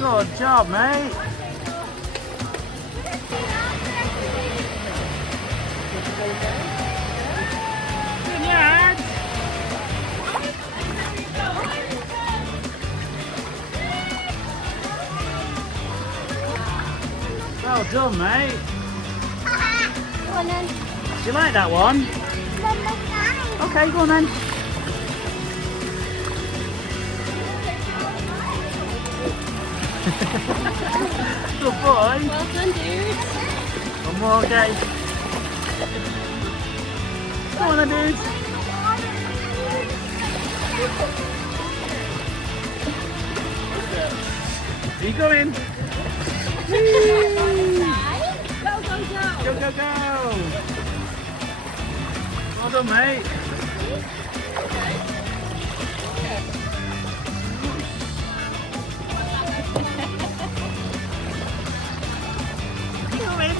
Good job, mate. Good lad. Well done, mate. Go on then. Do you like that one? Number 9. Okay, go on then. Good boy. Well done, dude. One more, okay. Go on then, dudes. Are you going? Go, go, go. Go, go, go! Well done, mate. Come in.